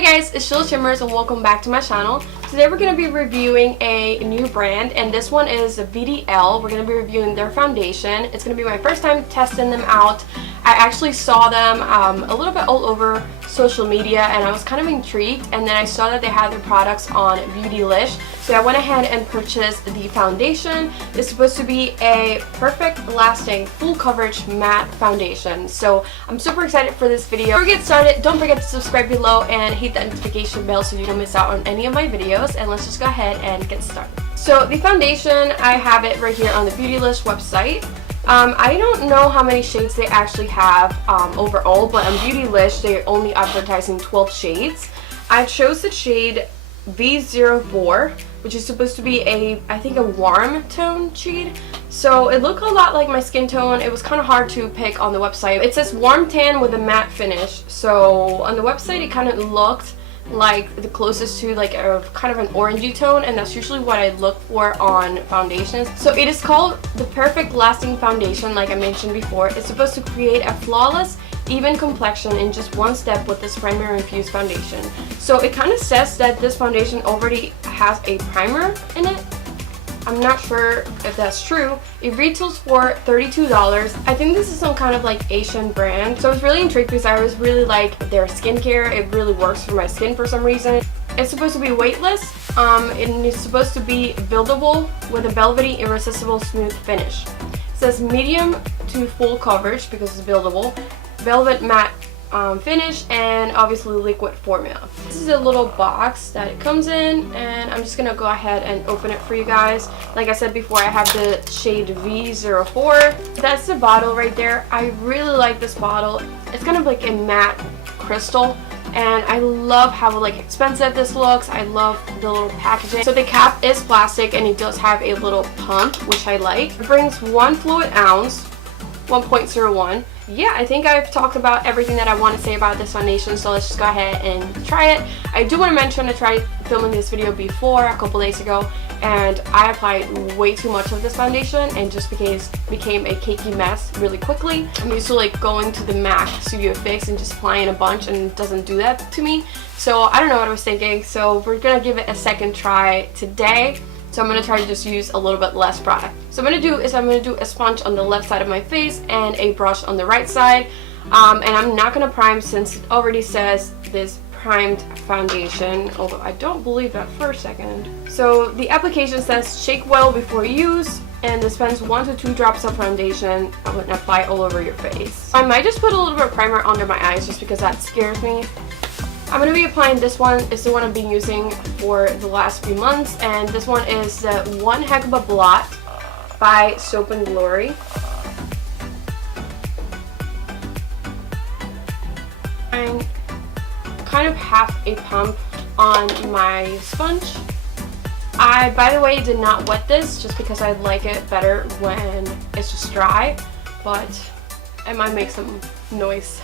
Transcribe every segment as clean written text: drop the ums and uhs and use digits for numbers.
Hi guys, it's Shimmers and welcome back to my channel. Today we're going to be reviewing a new brand, and this one is VDL. We're going to be reviewing their foundation. It's going to be my first time testing them out. I actually saw them a little bit all over social media and I was kind of intrigued, and then I saw that they had their products on Beautylish, so I went ahead and purchased the foundation. It's supposed to be a perfect-lasting, full coverage matte foundation, so I'm super excited for this video. Before we get started, don't forget to subscribe below and hit that notification bell so you don't miss out on any of my videos, and let's just go ahead and get started. So the foundation, I have it right here on the Beautylish website. I don't know how many shades they actually have overall, but on Beautylish they're only advertising 12 shades. I chose the shade V04, which is supposed to be I think a warm tone shade. So it looked a lot like my skin tone. It was kind of hard to pick on the website. It says warm tan with a matte finish. So on the website it kind of looked like the closest to like a kind of an orangey tone, and that's usually what I look for on foundations. So it is called the Perfect Lasting Foundation, like I mentioned before. It's supposed to create a flawless, even complexion in just one step with this primer infused foundation. So it kind of says that this foundation already has a primer in it. I'm not sure if that's true. It retails for $32. I think this is some kind of like Asian brand. So I was really intrigued because I was really like their skincare. It really works for my skin for some reason. It's supposed to be weightless, and it's supposed to be buildable with a velvety, irresistible, smooth finish. It says medium to full coverage because it's buildable, velvet matte finish, and obviously liquid formula. This is a little box that it comes in, and I'm just gonna go ahead and open it for you guys. Like I said before, I have the shade V04. That's the bottle right there. I really like this bottle. It's kind of like a matte crystal, and I love how like expensive this looks. I love the little packaging. So the cap is plastic and it does have a little pump, which I like. It brings 1 fluid ounce, 1.01. Yeah, I think I've talked about everything that I want to say about this foundation, so let's just go ahead and try it. I do want to mention I tried filming this video before a couple days ago, and I applied way too much of this foundation and just became a cakey mess really quickly. I'm used to like going to the MAC Studio Fix and just applying a bunch, and it doesn't do that to me. So I don't know what I was thinking, so we're gonna give it a second try today. So I'm going to try to just use a little bit less product. So I'm going to do a sponge on the left side of my face and a brush on the right side. And I'm not going to prime since it already says this primed foundation, although I don't believe that for a second. So the application says shake well before use, and dispense 1 to 2 drops of foundation and apply all over your face. I might just put a little bit of primer under my eyes just because that scares me. I'm going to be applying this one. It's the one I've been using for the last few months, and this one is the One Heck of a Blot by Soap & Glory. I kind of have a pump on my sponge. I, by the way, did not wet this just because I like it better when it's just dry, but it might make some noise.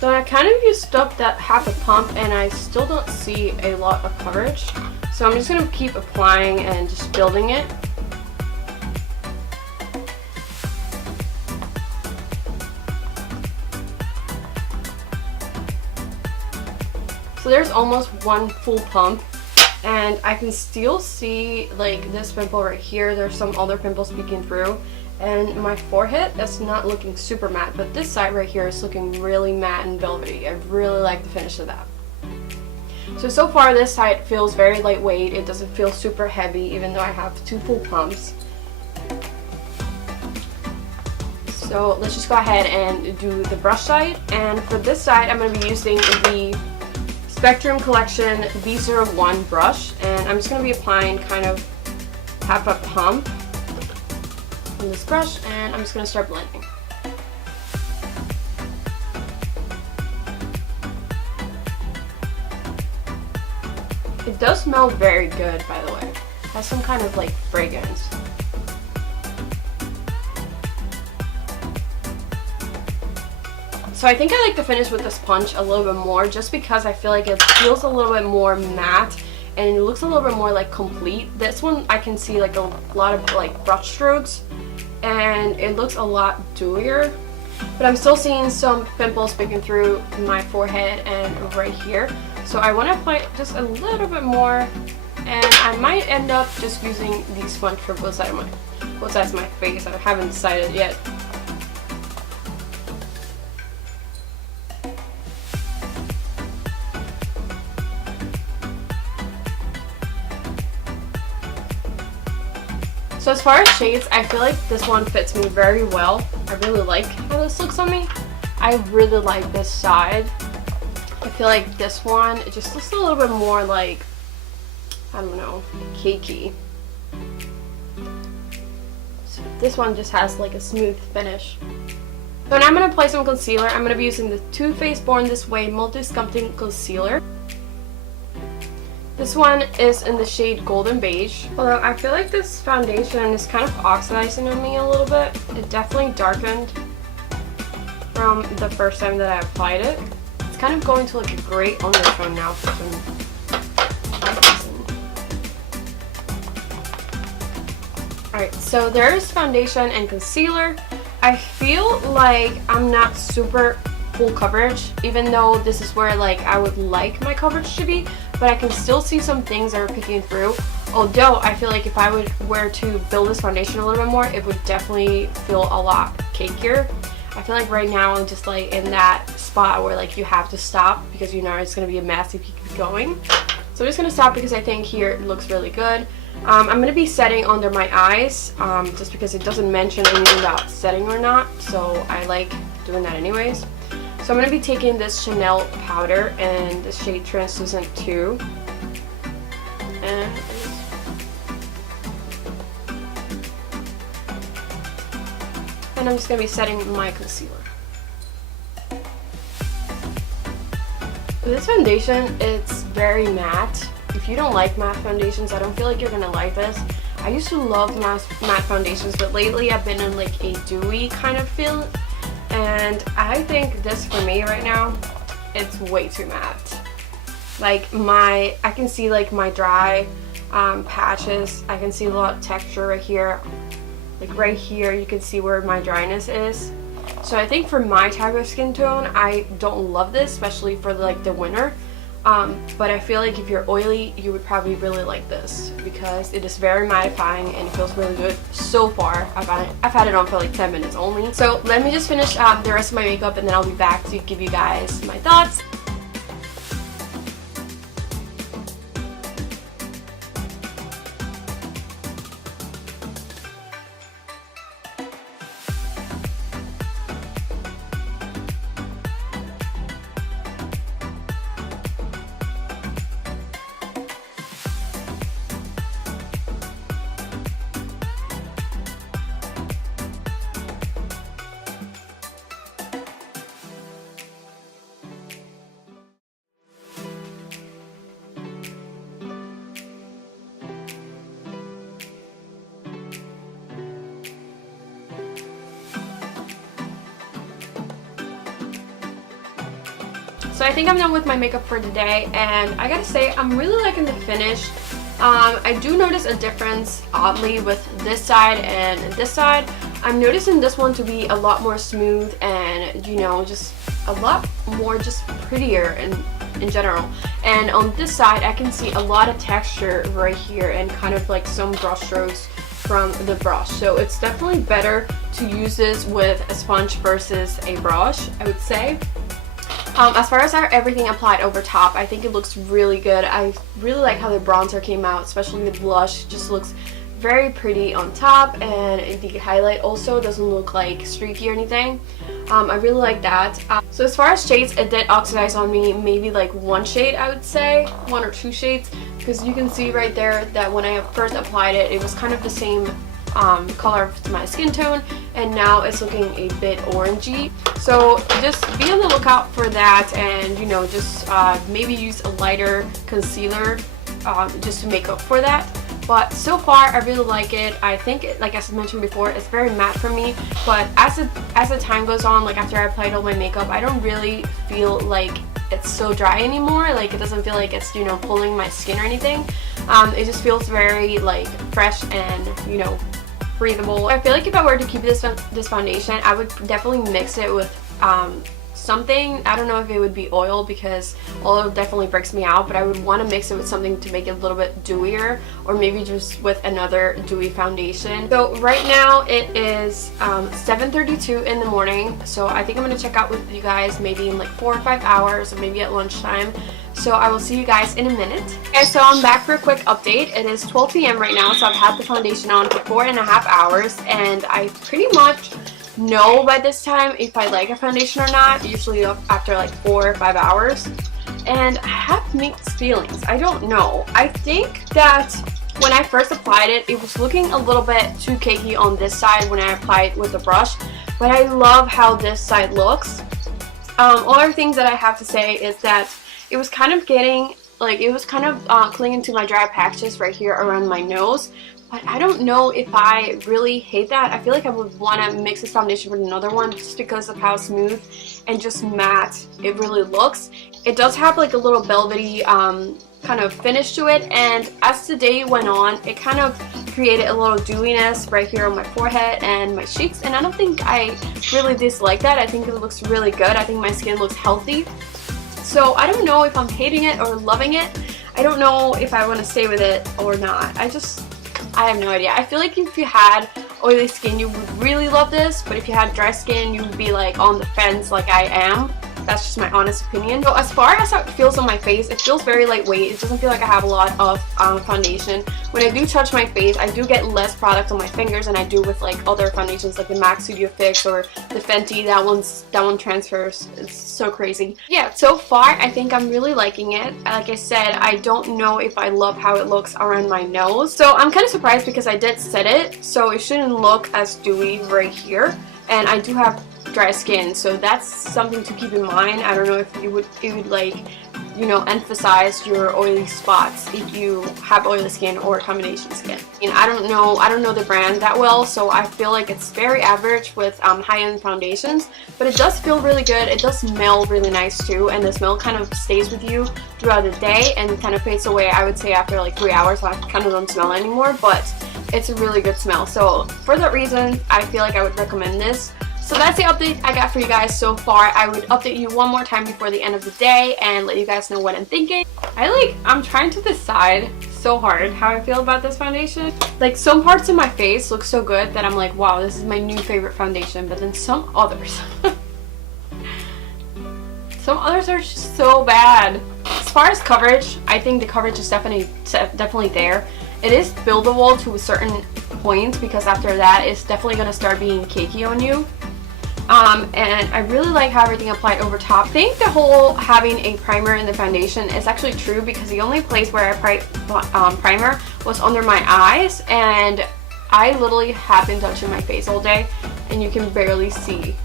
So I kind of used up that half a pump and I still don't see a lot of coverage. So I'm just going to keep applying and just building it. So there's almost 1 full pump, and I can still see like this pimple right here. There's some other pimples peeking through. And my forehead, that's not looking super matte, but this side right here is looking really matte and velvety. I really like the finish of that. So far this side feels very lightweight. It doesn't feel super heavy even though I have 2 full pumps. So let's just go ahead and do the brush side. And for this side, I'm going to be using the Spectrum Collection V01 brush. And I'm just going to be applying kind of half a pump on this brush, and I'm just going to start blending. It does smell very good, by the way. has some kind of like fragrance. So I think I like to finish with the sponge a little bit more, just because I feel like it feels a little bit more matte and it looks a little bit more like complete. This one I can see like a lot of like brush strokes and it looks a lot dewier, but I'm still seeing some pimples peeking through my forehead and right here. So I want to apply just a little bit more, and I might end up just using the sponge for both sides of my face. I haven't decided yet. So as far as shades, I feel like this one fits me very well. I really like how this looks on me. I really like this side. I feel like this one, it just looks a little bit more like, I don't know, cakey. So this one just has like a smooth finish. So now I'm going to apply some concealer. I'm going to be using the Too Faced Born This Way Multi-Sculpting Concealer. This one is in the shade Golden Beige. Although I feel like this foundation is kind of oxidizing on me a little bit. It definitely darkened from the first time that I applied it. It's kind of going to like a gray undertone now for some reason. Alright, so there's foundation and concealer. I feel like I'm not super full coverage, even though this is where like I would like my coverage to be, but I can still see some things that are peeking through. Although I feel like if I were to build this foundation a little bit more, it would definitely feel a lot cakier. I feel like right now I'm just like in that spot where like you have to stop because you know it's going to be a mess if you keep going. So I'm just going to stop because I think here it looks really good. I'm going to be setting under my eyes just because it doesn't mention anything about setting or not, so I like doing that anyways. So I'm going to be taking this Chanel powder and the shade Translucent 2. And I'm just going to be setting my concealer. For this foundation, it's very matte. If you don't like matte foundations, I don't feel like you're going to like this. I used to love matte foundations, but lately I've been in like a dewy kind of feel. And I think this for me right now, it's way too matte. Like I can see like my dry patches. I can see a lot of texture right here. Like right here, you can see where my dryness is. So I think for my type of skin tone, I don't love this, especially for like the winter. But I feel like if you're oily, you would probably really like this because it is very mattifying and it feels really good so far. I've had it on for like 10 minutes only. So let me just finish the rest of my makeup and then I'll be back to give you guys my thoughts. So I think I'm done with my makeup for today, and I gotta say I'm really liking the finish. I do notice a difference oddly with this side and this side. I'm noticing this one to be a lot more smooth and, you know, just a lot more just prettier in general. And on this side I can see a lot of texture right here and kind of like some brush strokes from the brush. So it's definitely better to use this with a sponge versus a brush, I would say. As far as everything applied over top, I think it looks really good. I really like how the bronzer came out, especially the blush. It just looks very pretty on top, and the highlight also doesn't look like streaky or anything. I really like that. So as far as shades, it did oxidize on me maybe like one shade, I would say, 1 or 2 shades, because you can see right there that when I first applied it, it was kind of the same color to my skin tone, and now it's looking a bit orangey. So just be on the lookout for that, and you know, just maybe use a lighter concealer just to make up for that. but so far I really like it. I think like I mentioned before, it's very matte for me, but as the time goes on, like after I applied all my makeup, I don't really feel like it's so dry anymore. Like it doesn't feel like it's, you know, pulling my skin or anything. It just feels very like fresh and, you know, breathable. I feel like if I were to keep this foundation, I would definitely mix it with something. I don't know if it would be oil, because oil definitely breaks me out, but I would want to mix it with something to make it a little bit dewier, or maybe just with another dewy foundation. So right now it is 7:32 in the morning, so I think I'm going to check out with you guys maybe in like 4 or 5 hours, or maybe at lunchtime. So I will see you guys in a minute. Okay, so I'm back for a quick update. It is 12 p.m. right now, so I've had the foundation on for 4.5 hours, and I pretty much know by this time if I like a foundation or not, usually after like 4 or 5 hours. And I have mixed feelings. I don't know. I think that when I first applied it, it was looking a little bit too cakey on this side when I applied with the brush, but I love how this side looks. Other things that I have to say is that it was kind of getting, like, it was kind of clinging to my dry patches right here around my nose. But I don't know if I really hate that. I feel like I would want to mix this foundation with another one just because of how smooth and just matte it really looks. It does have like a little velvety kind of finish to it, and as the day went on, it kind of created a little dewiness right here on my forehead and my cheeks, and I don't think I really dislike that. I think it looks really good. I think my skin looks healthy. So I don't know if I'm hating it or loving it. I don't know if I want to stay with it or not. I have no idea. I feel like if you had oily skin, you would really love this, but if you had dry skin, you would be like on the fence like I am. That's just my honest opinion. So as far as how it feels on my face, it feels very lightweight. It doesn't feel like I have a lot of foundation. When I do touch my face, I do get less product on my fingers than I do with like other foundations like the MAC Studio Fix or the Fenty. That one transfers. It's so crazy. Yeah, so far I think I'm really liking it. Like I said, I don't know if I love how it looks around my nose. So I'm kind of surprised because I did set it, so it shouldn't look as dewy right here. And I do have dry skin, so that's something to keep in mind. I don't know if it would like, you know, emphasize your oily spots if you have oily skin or combination skin. And I don't know the brand that well, so I feel like it's very average with high-end foundations, but it does feel really good. It does smell really nice too, and the smell kind of stays with you throughout the day and kind of fades away, I would say, after like 3 hours. So I kind of don't smell anymore, but it's a really good smell. So for that reason, I feel like I would recommend this. So that's the update I got for you guys so far. I would update you one more time before the end of the day and let you guys know what I'm thinking. I'm trying to decide so hard how I feel about this foundation. Like, some parts of my face look so good that I'm like, wow, this is my new favorite foundation, but then some others are just so bad. As far as coverage, I think the coverage is definitely there. It is buildable to a certain point, because after that it's definitely going to start being cakey on you. And I really like how everything applied over top. I think the whole having a primer in the foundation is actually true, because the only place where I applied primer was under my eyes, and I literally have been touching my face all day and you can barely see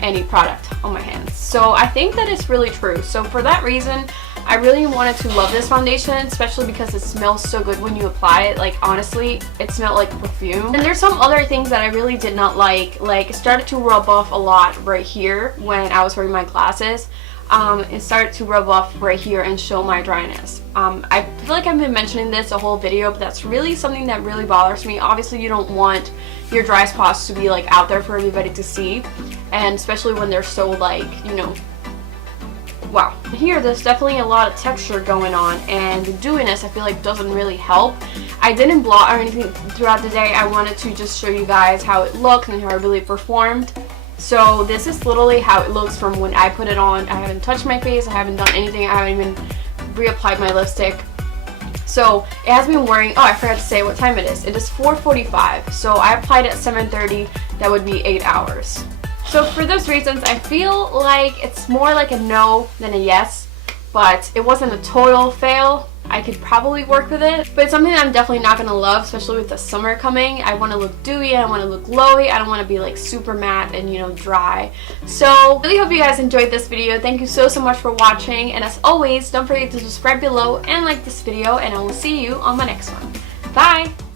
any product on my hands. So I think that is really true. So for that reason, I really wanted to love this foundation, especially because it smells so good when you apply it. Like, honestly, it smelled like perfume. And there's some other things that I really did not like it started to rub off a lot right here when I was wearing my glasses. It started to rub off right here and show my dryness. I feel like I've been mentioning this a whole video, but that's really something that really bothers me. Obviously, you don't want your dry spots to be like out there for everybody to see, and especially when they're so, like, you know, wow. Here there's definitely a lot of texture going on, and the dewiness I feel like doesn't really help. I didn't blot or anything throughout the day. I wanted to just show you guys how it looked and how it really performed. So this is literally how it looks from when I put it on. I haven't touched my face, I haven't done anything, I haven't even reapplied my lipstick. So it has been wearing, oh, I forgot to say what time it is. It is 4:45, so I applied at 7:30. That would be 8 hours. So for those reasons, I feel like it's more like a no than a yes, but it wasn't a total fail. I could probably work with it, but it's something that I'm definitely not going to love, especially with the summer coming. I want to look dewy, I want to look glowy, I don't want to be like super matte and, you know, dry. So really hope you guys enjoyed this video. Thank you so much for watching, and as always, don't forget to subscribe below and like this video, and I will see you on my next one. Bye!